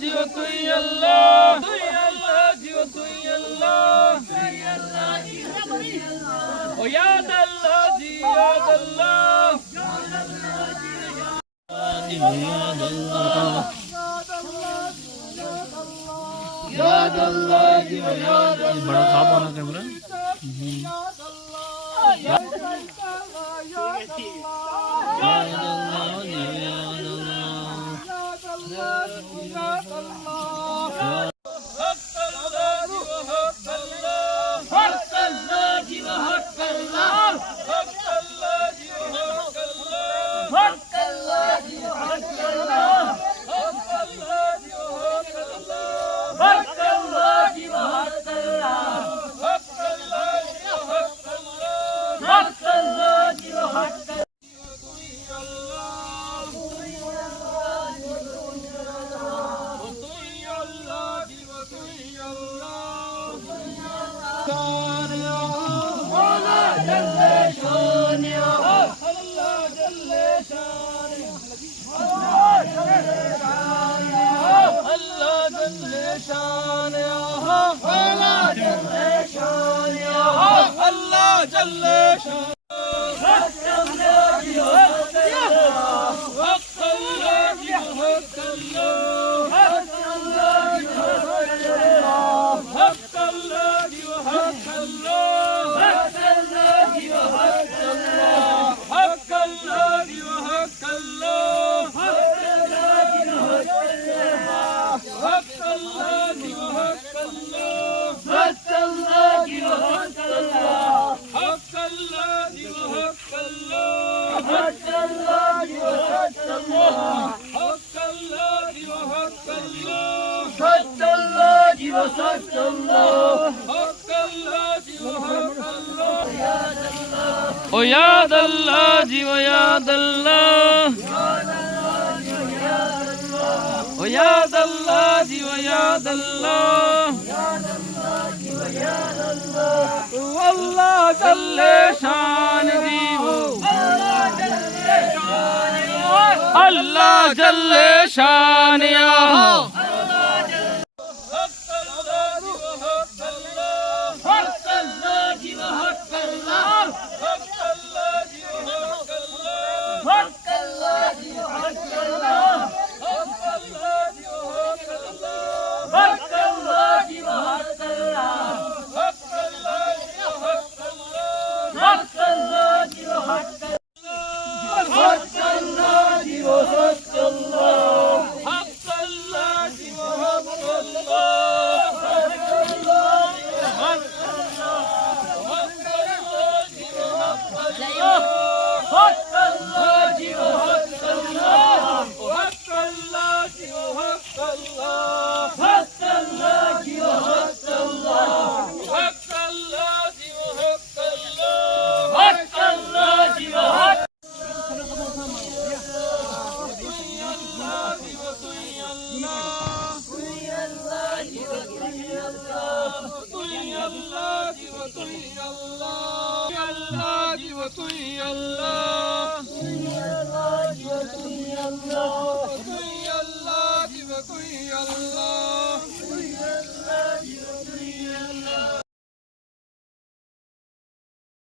जीव तुई अल्लाह जीव तुई अल्लाह ओ याद अल्लाह जी याद अल्लाह याद अल्लाह याद अल्लाह जी याद अल्लाह बड़ा साफ आना कैमरा ओ याद अल्लाह जी ओ याद अल्लाह ओ याद अल्लाह जी ओ याद अल्लाह अल्लाह जल्ले शान जी वो अल्लाह जल्ले शान या Allah